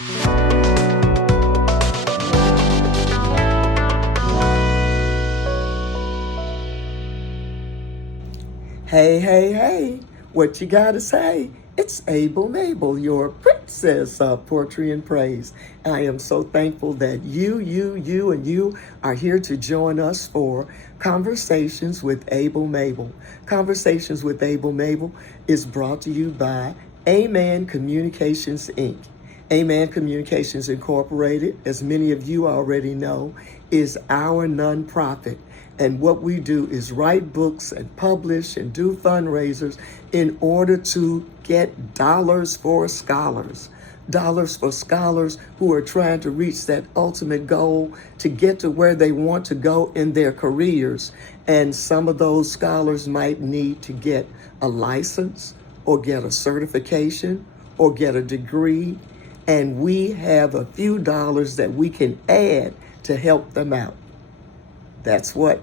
Hey, hey, hey, what you gotta say? It's Mable, your princess of poetry and praise. I am so thankful that you are here to join us for Conversations with Mable. Conversations with Mable is brought to you by Amen Communications, Inc. Amen Communications Incorporated, as many of you already know, is our nonprofit. And what we do is write books and publish and do fundraisers in order to get dollars for scholars. Dollars for scholars who are trying to reach that ultimate goal to get to where they want to go in their careers. And some of those scholars might need to get a license or get a certification or get a degree. And we have a few dollars that we can add to help them out. That's what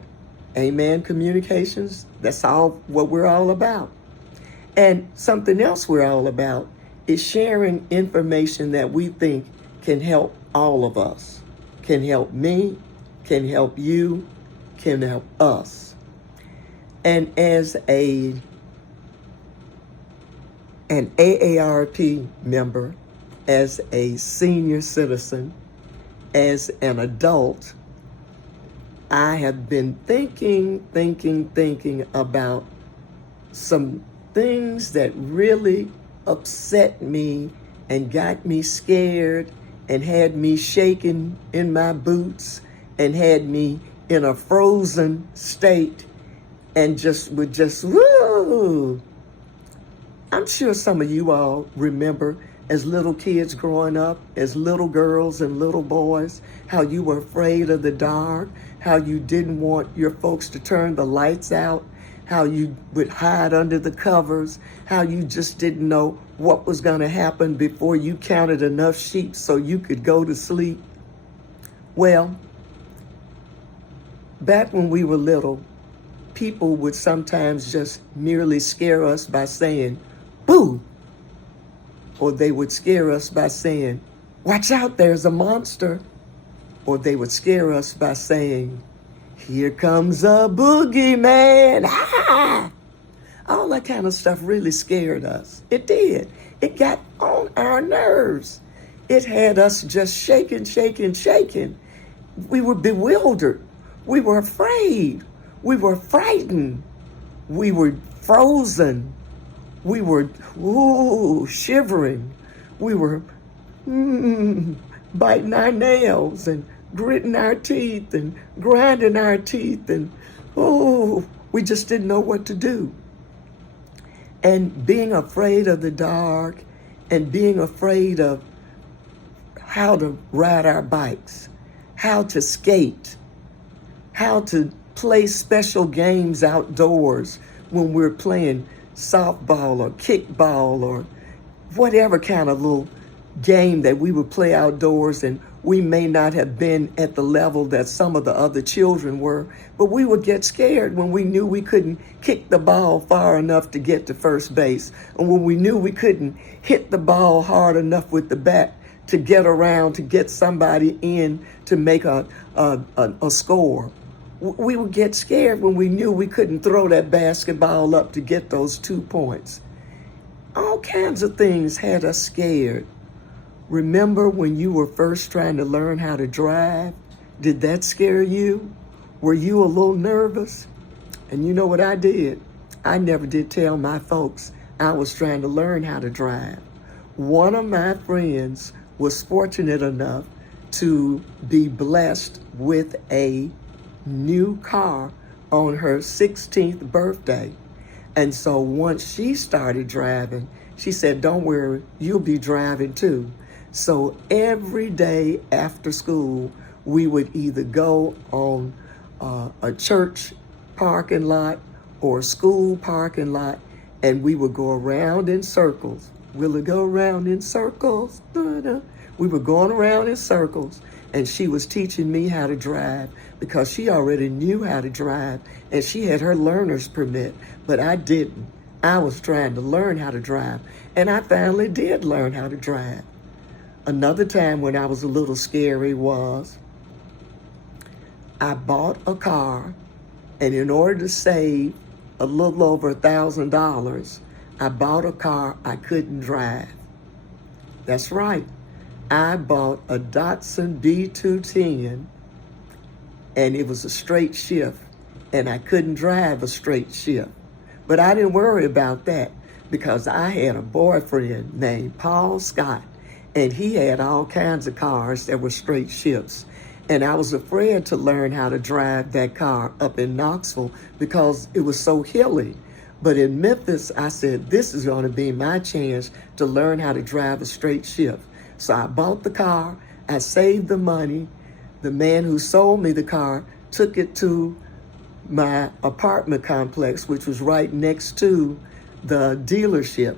Amen Communications, that's all what we're all about. And something else we're all about is sharing information that we think can help all of us, can help me, can help you, can help us. And as an AARP member, as a senior citizen, as an adult, I have been thinking about some things that really upset me and got me scared and had me shaking in my boots and had me in a frozen state and woo. I'm sure some of you all remember as little kids growing up, as little girls and little boys, how you were afraid of the dark, how you didn't want your folks to turn the lights out, how you would hide under the covers, how you just didn't know what was going to happen before you counted enough sheep so you could go to sleep. Well, back when we were little, people would sometimes just merely scare us by saying, "Boo!" Or they would scare us by saying, "Watch out, there's a monster." Or they would scare us by saying, "Here comes a boogeyman." Ah! All that kind of stuff really scared us. It did. It got on our nerves. It had us just shaking. We were bewildered. We were afraid. We were frightened. We were frozen. We were shivering. We were biting our nails and gritting our teeth and grinding our teeth, and we just didn't know what to do. And being afraid of the dark and being afraid of how to ride our bikes, how to skate, how to play special games outdoors when we're playing softball or kickball or whatever kind of little game that we would play outdoors, and we may not have been at the level that some of the other children were, but we would get scared when we knew we couldn't kick the ball far enough to get to first base, and when we knew we couldn't hit the ball hard enough with the bat to get around to get somebody in to make a score. We would get scared when we knew we couldn't throw that basketball up to get those 2 points. All kinds of things had us scared. Remember when you were first trying to learn how to drive? Did that scare you? Were you a little nervous? And you know what I did? I never did tell my folks I was trying to learn how to drive. One of my friends was fortunate enough to be blessed with a new car on her 16th birthday. And so once she started driving, she said, "Don't worry, you'll be driving too." So every day after school, we would either go on a church parking lot or a school parking lot, and we would go around in circles. Will it go around in circles? We were going around in circles, and she was teaching me how to drive because she already knew how to drive, and she had her learner's permit, but I didn't. I was trying to learn how to drive, and I finally did learn how to drive. Another time when I was a little scary was I bought a car, and in order to save a little over $1,000, I bought a car I couldn't drive. That's right. I bought a Datsun B210, and it was a straight shift, and I couldn't drive a straight shift. But I didn't worry about that because I had a boyfriend named Paul Scott, and he had all kinds of cars that were straight shifts. And I was afraid to learn how to drive that car up in Knoxville because it was so hilly. But in Memphis, I said, this is going to be my chance to learn how to drive a straight shift. So I bought the car, I saved the money. The man who sold me the car took it to my apartment complex, which was right next to the dealership.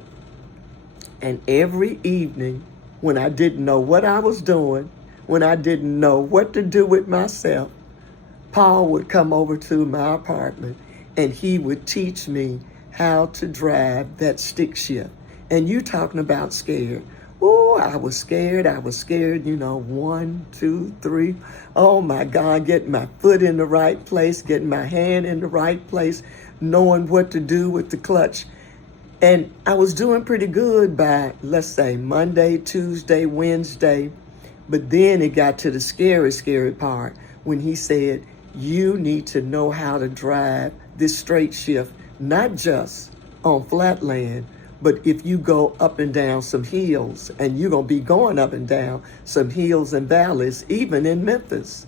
And every evening, when I didn't know what I was doing, when I didn't know what to do with myself, Paul would come over to my apartment and he would teach me how to drive that stick shift. And you talking about scared. Oh, I was scared, you know, 1, 2, 3. Oh my God, getting my foot in the right place, getting my hand in the right place, knowing what to do with the clutch. And I was doing pretty good by, let's say, Monday, Tuesday, Wednesday. But then it got to the scary part when he said, you need to know how to drive this straight shift, not just on flat land, but if you go up and down some hills, and you're going to be going up and down some hills and valleys, even in Memphis.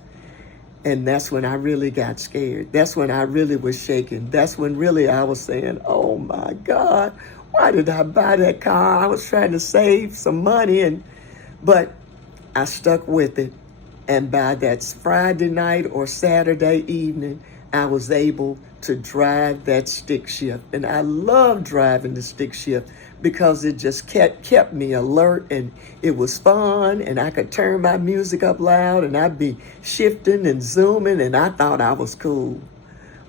And that's when I really got scared. That's when I really was shaking. That's when really I was saying, oh my God, why did I buy that car? I was trying to save some money, but I stuck with it. And by that Friday night or Saturday evening, I was able to drive that stick shift. And I love driving the stick shift because it just kept me alert, and it was fun, and I could turn my music up loud and I'd be shifting and zooming, and I thought I was cool.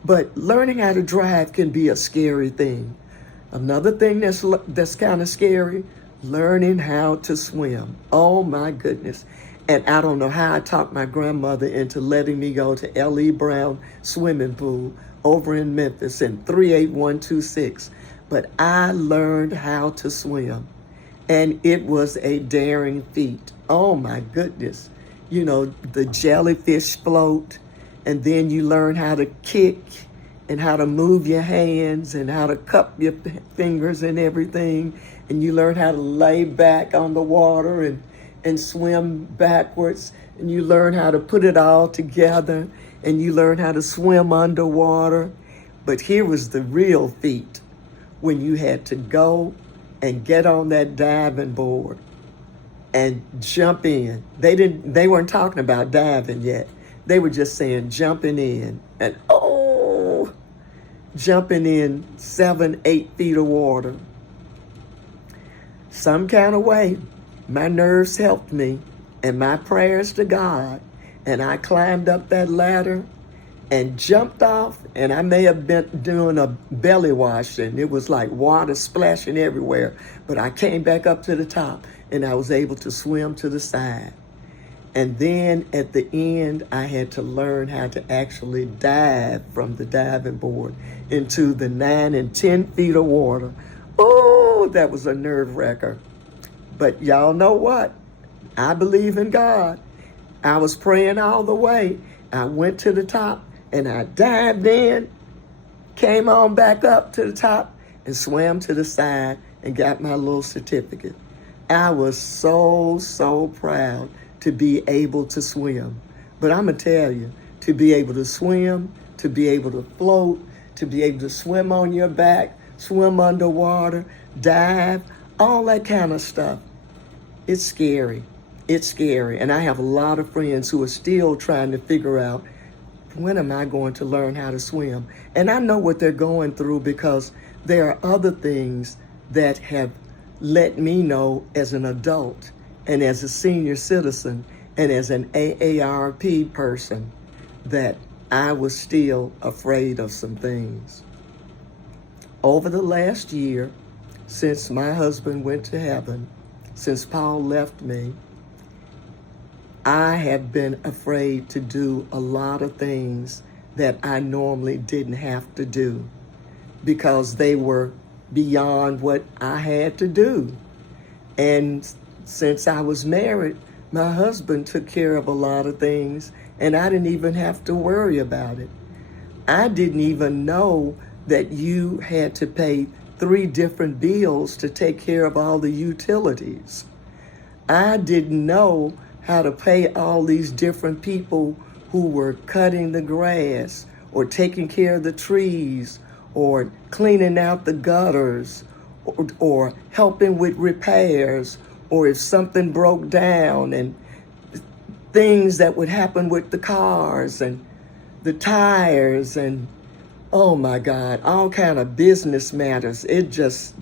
But learning how to drive can be a scary thing. Another thing that's kind of scary, learning how to swim. Oh my goodness. And I don't know how I talked my grandmother into letting me go to L.E. Brown swimming pool over in Memphis in 38126. But I learned how to swim, and it was a daring feat. Oh my goodness. You know, the jellyfish float, and then you learn how to kick and how to move your hands and how to cup your fingers and everything. And you learn how to lay back on the water and swim backwards, and you learn how to put it all together, and you learn how to swim underwater. But here was the real feat, when you had to go and get on that diving board and jump in. They weren't talking about diving yet. They were just saying jumping in, and jumping in 7, 8 feet of water. Some kind of way, my nerves helped me, and my prayers to God, and I climbed up that ladder and jumped off, and I may have been doing a belly wash, and it was like water splashing everywhere, but I came back up to the top, and I was able to swim to the side. And then at the end, I had to learn how to actually dive from the diving board into the 9 and 10 feet of water. Oh, that was a nerve wrecker. But y'all know what? I believe in God. I was praying all the way. I went to the top and I dived in, came on back up to the top, and swam to the side and got my little certificate. I was so proud to be able to swim. But I'm going to tell you, to be able to swim, to be able to float, to be able to swim on your back, swim underwater, dive, all that kind of stuff, it's scary. It's scary. And I have a lot of friends who are still trying to figure out, when am I going to learn how to swim? And I know what they're going through because there are other things that have let me know as an adult and as a senior citizen and as an AARP person that I was still afraid of some things. Over the last year, since my husband went to heaven, since Paul left me, I have been afraid to do a lot of things that I normally didn't have to do because they were beyond what I had to do. And since I was married, my husband took care of a lot of things, and I didn't even have to worry about it. I didn't even know that you had to pay 3 different bills to take care of all the utilities. I didn't know how to pay all these different people who were cutting the grass or taking care of the trees or cleaning out the gutters or helping with repairs, or if something broke down, and things that would happen with the cars and the tires and, oh my God, all kind of business matters. It just,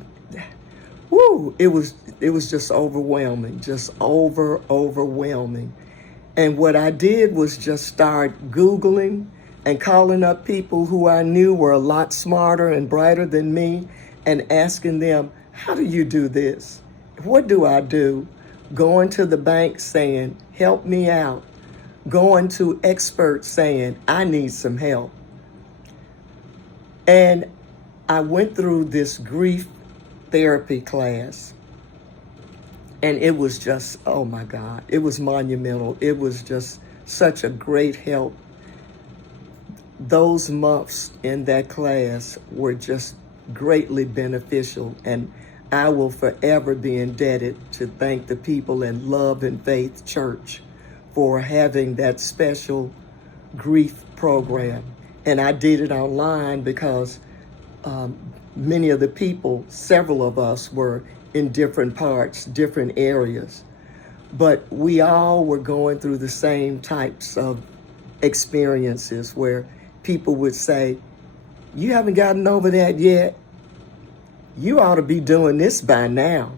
it was just overwhelming, overwhelming. And what I did was just start Googling and calling up people who I knew were a lot smarter and brighter than me and asking them, how do you do this? What do I do? Going to the bank saying, help me out. Going to experts saying, I need some help. And I went through this grief therapy class, and it was just, oh my God, it was monumental. It was just such a great help. Those months in that class were just greatly beneficial, and I will forever be indebted to thank the people in Love and Faith Church for having that special grief program. And I did it online because many of the people, several of us, were in different parts, different areas. But we all were going through the same types of experiences where people would say, you haven't gotten over that yet? You ought to be doing this by now.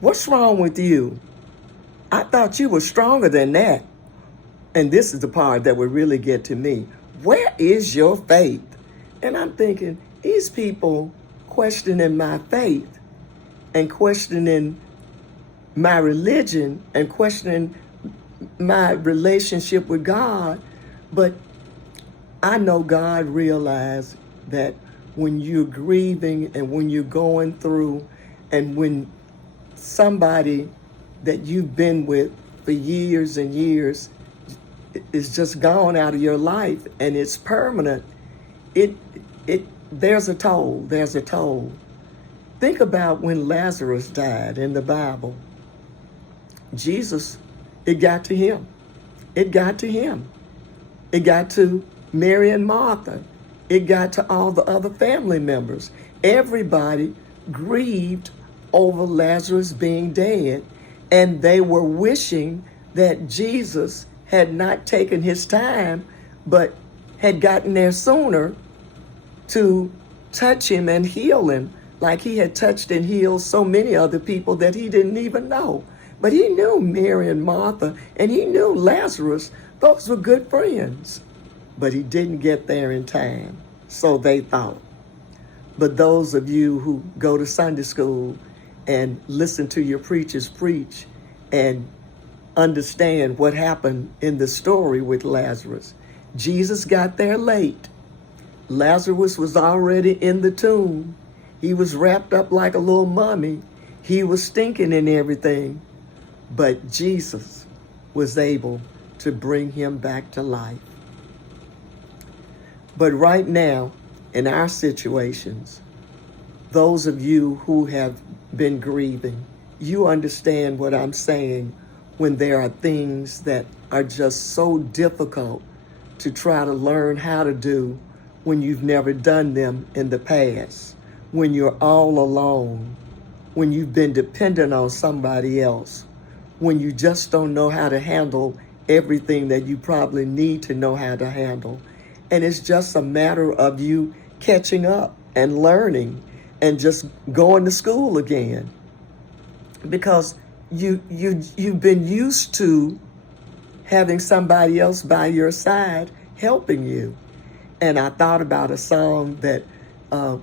What's wrong with you? I thought you were stronger than that. And this is the part that would really get to me. Where is your faith? And I'm thinking, these people questioning my faith and questioning my religion and questioning my relationship with God. But I know God realized that when you're grieving and when you're going through, and when somebody that you've been with for years and years is just gone out of your life and it's permanent, there's a toll. Think about when Lazarus died in the Bible. Jesus, it got to him. It got to Mary and Martha. It got to all the other family members. Everybody grieved over Lazarus being dead, and they were wishing that Jesus had not taken his time, but had gotten there sooner to touch him and heal him, like he had touched and healed so many other people that he didn't even know. But he knew Mary and Martha, and he knew Lazarus. Those were good friends. But he didn't get there in time, so they thought. But those of you who go to Sunday school and listen to your preachers preach and understand what happened in the story with Lazarus, Jesus got there late. Lazarus was already in the tomb. He was wrapped up like a little mummy. He was stinking and everything. But Jesus was able to bring him back to life. But right now, in our situations, those of you who have been grieving, you understand what I'm saying when there are things that are just so difficult to try to learn how to do when you've never done them in the past, when you're all alone, when you've been dependent on somebody else, when you just don't know how to handle everything that you probably need to know how to handle. And it's just a matter of you catching up and learning and just going to school again. Because you've been used to having somebody else by your side helping you. And I thought about a song that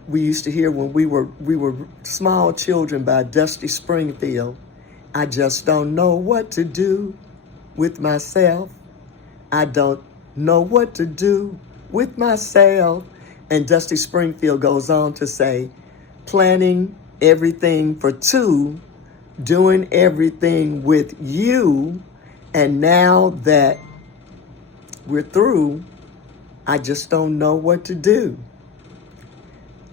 we used to hear when we were small children by Dusty Springfield. I just don't know what to do with myself. I don't know what to do with myself. And Dusty Springfield goes on to say, planning everything for two, doing everything with you, and now that we're through, I just don't know what to do.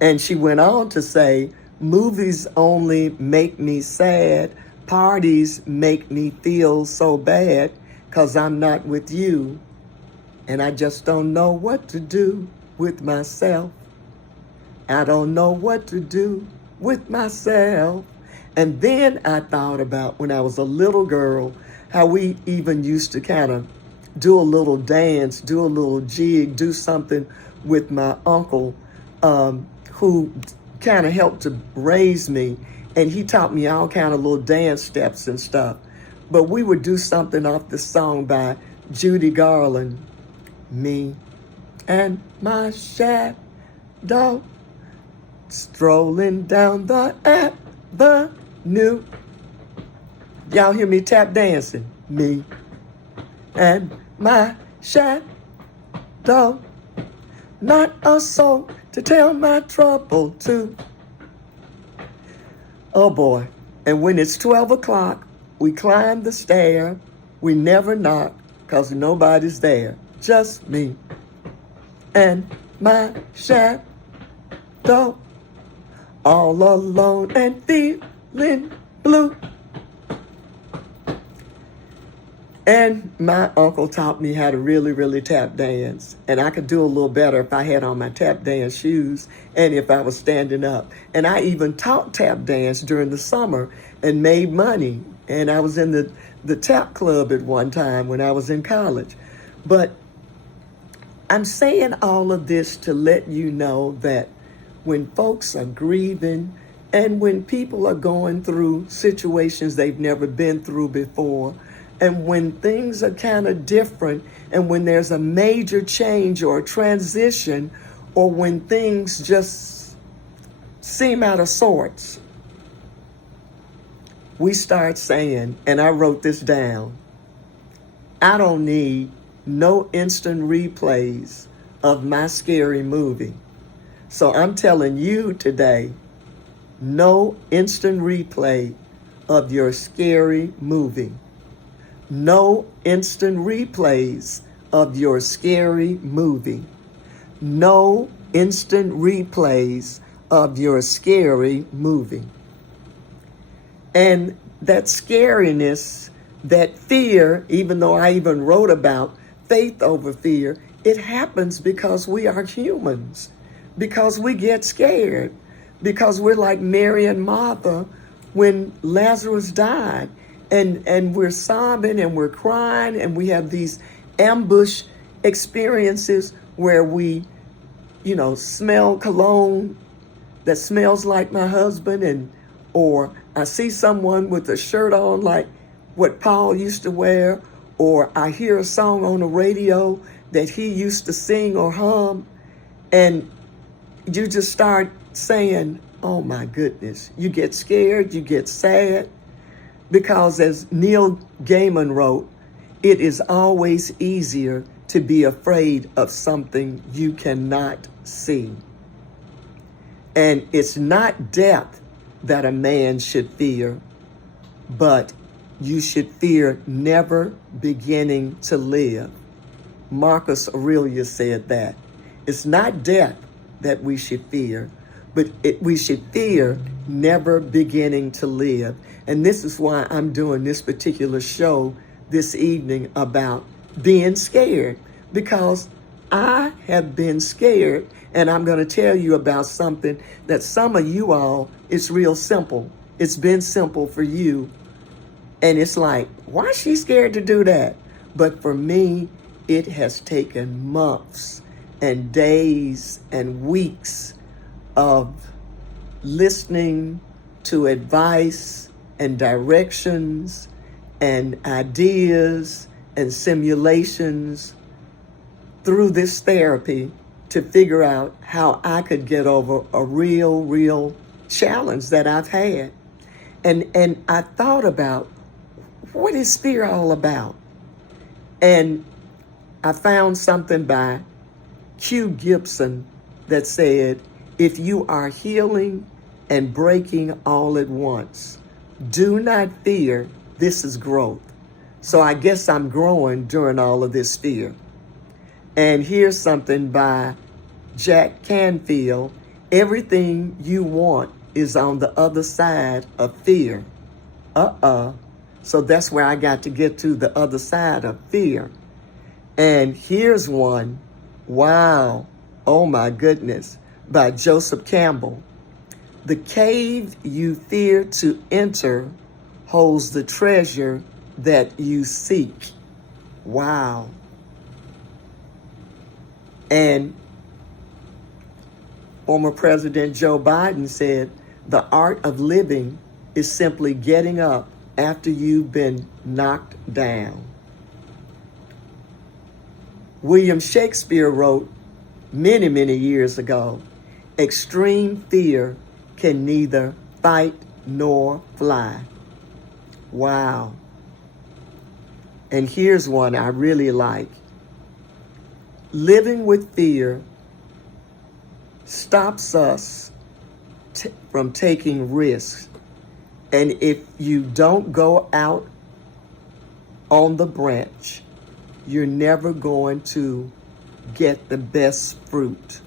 And she went on to say, movies only make me sad, parties make me feel so bad, 'cause I'm not with you, and I just don't know what to do with myself. I don't know what to do with myself. And then I thought about when I was a little girl, how we even used to kind of do a little dance, do a little jig, do something with my uncle, who kind of helped to raise me. And he taught me all kind of little dance steps and stuff. But we would do something off the song by Judy Garland, Me and My Shadow, strolling down the avenue. Y'all hear me tap dancing? Me and my shadow, not a soul to tell my trouble to. Oh boy. And when it's 12 o'clock, we climb the stair. We never knock, 'cause nobody's there. Just me and my shadow, all alone and feeling blue. And my uncle taught me how to really, really tap dance. And I could do a little better if I had on my tap dance shoes and if I was standing up. And I even taught tap dance during the summer and made money. And I was in the tap club at one time when I was in college. But I'm saying all of this to let you know that when folks are grieving and when people are going through situations they've never been through before, and when things are kind of different, and when there's a major change or a transition, or when things just seem out of sorts, we start saying, and I wrote this down, I don't need no instant replays of my scary movie. So I'm telling you today, no instant replay of your scary movie. No instant replays of your scary movie. No instant replays of your scary movie. And that scariness, that fear, even though I even wrote about faith over fear, it happens because we are humans, because we get scared, because we're like Mary and Martha when Lazarus died. And we're sobbing and we're crying and we have these ambush experiences where we, smell cologne that smells like my husband, or I see someone with a shirt on like what Paul used to wear, or I hear a song on the radio that he used to sing or hum, and you just start saying, oh my goodness, you get scared, you get sad. Because as Neil Gaiman wrote, it is always easier to be afraid of something you cannot see. And it's not death that a man should fear, but you should fear never beginning to live. Marcus Aurelius said that. It's not death that we should fear, but we should fear never beginning to live. And this is why I'm doing this particular show this evening about being scared, because I have been scared, and I'm going to tell you about something that some of you all, it's real simple. It's been simple for you. And it's like, why is she scared to do that? But for me, it has taken months and days and weeks of listening to advice and directions and ideas and simulations through this therapy to figure out how I could get over a real challenge that I've had. And I thought about, what is fear all about? And I found something by Q Gibson that said, if you are healing and breaking all at once, do not fear, this is growth. So I guess I'm growing during all of this fear. And here's something by Jack Canfield. Everything you want is on the other side of fear. So that's where I got to get to, the other side of fear. And here's one, wow, oh my goodness, by Joseph Campbell. The cave you fear to enter holds the treasure that you seek. Wow. And former President Joe Biden said, the art of living is simply getting up after you've been knocked down. William Shakespeare wrote many, many years ago, extreme fear can neither fight nor fly. Wow. And here's one I really like. Living with fear stops us from taking risks. And if you don't go out on the branch, you're never going to get the best fruit.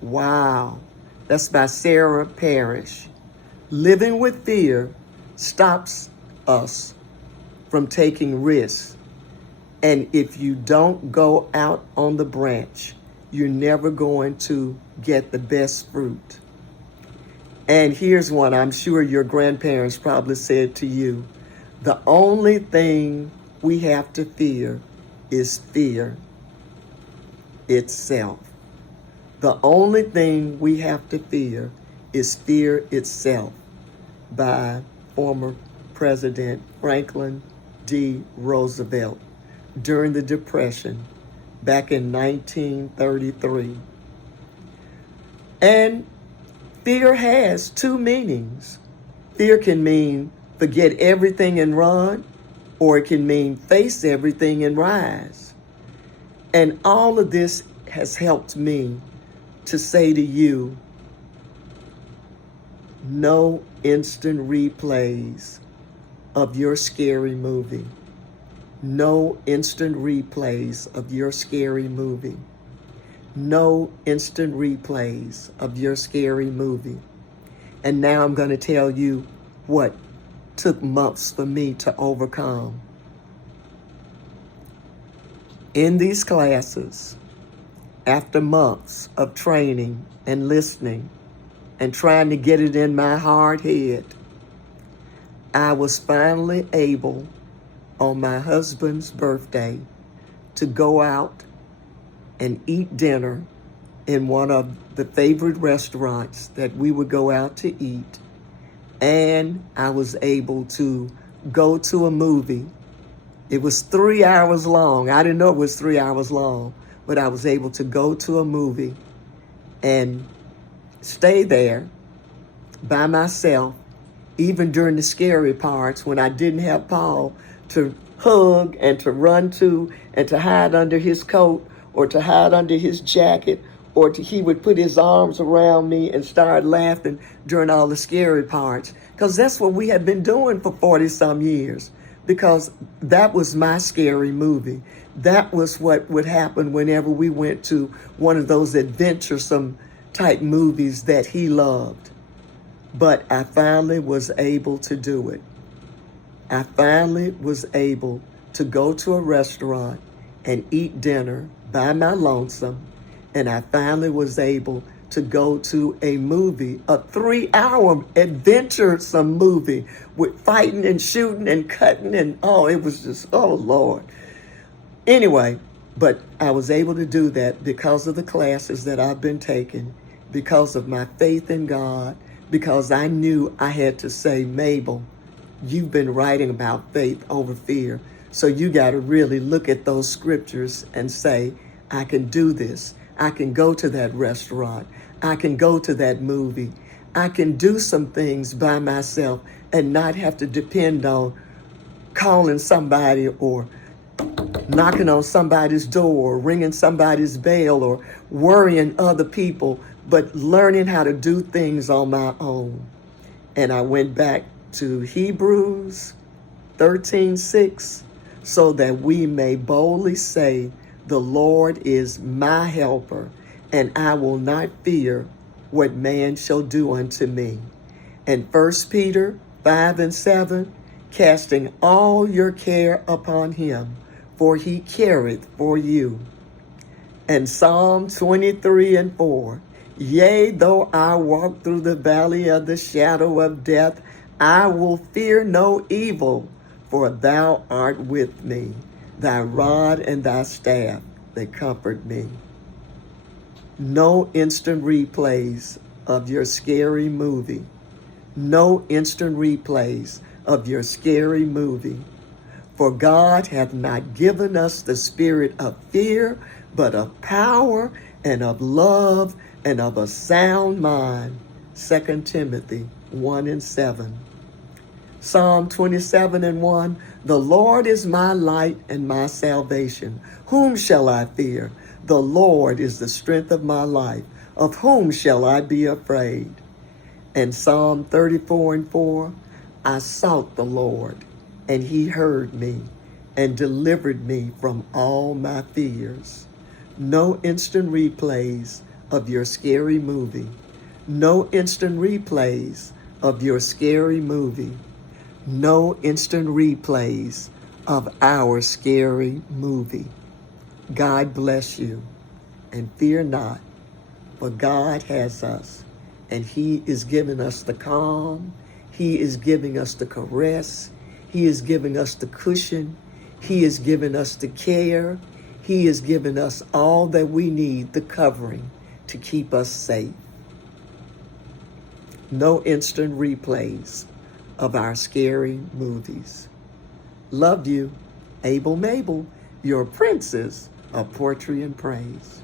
Wow. That's by Sarah Parrish. Living with fear stops us from taking risks. And if you don't go out on the branch, you're never going to get the best fruit. And here's one I'm sure your grandparents probably said to you. The only thing we have to fear is fear itself. The only thing we have to fear is fear itself, by former President Franklin D. Roosevelt during the Depression back in 1933. And fear has two meanings. Fear can mean forget everything and run, or it can mean face everything and rise. And all of this has helped me to say to you, no instant replays of your scary movie. No instant replays of your scary movie. No instant replays of your scary movie. And now I'm going to tell you what took months for me to overcome. In these classes, after months of training and listening and trying to get it in my hard head, I was finally able, on my husband's birthday, to go out and eat dinner in one of the favorite restaurants that we would go out to eat. And I was able to go to a movie. It was 3 hours long. I didn't know it was 3 hours long, but I was able to go to a movie and stay there by myself, even during the scary parts when I didn't have Paul to hug and to run to and to hide under his coat or to hide under his jacket, or he would put his arms around me and start laughing during all the scary parts. Because that's what we had been doing for 40 some years, because that was my scary movie. That was what would happen whenever we went to one of those adventuresome type movies that he loved. But I finally was able to do it. I finally was able to go to a restaurant and eat dinner by my lonesome. And I finally was able to go to a movie, a 3-hour adventuresome movie with fighting and shooting and cutting and it was just, oh Lord. Anyway, but I was able to do that because of the classes that I've been taking, because of my faith in God, because I knew I had to say, Mable, you've been writing about faith over fear. So you got to really look at those scriptures and say, I can do this. I can go to that restaurant. I can go to that movie. I can do some things by myself and not have to depend on calling somebody or knocking on somebody's door, ringing somebody's bell, or worrying other people, but learning how to do things on my own. And I went back to Hebrews 13:6, so that we may boldly say, the Lord is my helper, and I will not fear what man shall do unto me. And 1 Peter 5:7, casting all your care upon him, for he careth for you. And Psalm 23:4, yea, though I walk through the valley of the shadow of death, I will fear no evil, for thou art with me. Thy rod and thy staff, they comfort me. No instant replays of your scary movie. No instant replays of your scary movie. For God hath not given us the spirit of fear, but of power and of love and of a sound mind. 2 Timothy 1:7. Psalm 27:1, the Lord is my light and my salvation. Whom shall I fear? The Lord is the strength of my life. Of whom shall I be afraid? And Psalm 34:4, I sought the Lord, and he heard me and delivered me from all my fears. No instant replays of your scary movie. No instant replays of your scary movie. No instant replays of our scary movie. God bless you, and fear not, for God has us, and he is giving us the calm. He is giving us the caress. He is giving us the cushion. He is giving us the care. He is giving us all that we need, the covering, to keep us safe. No instant replays of our scary movies. Love you, Mable, your princess of poetry and praise.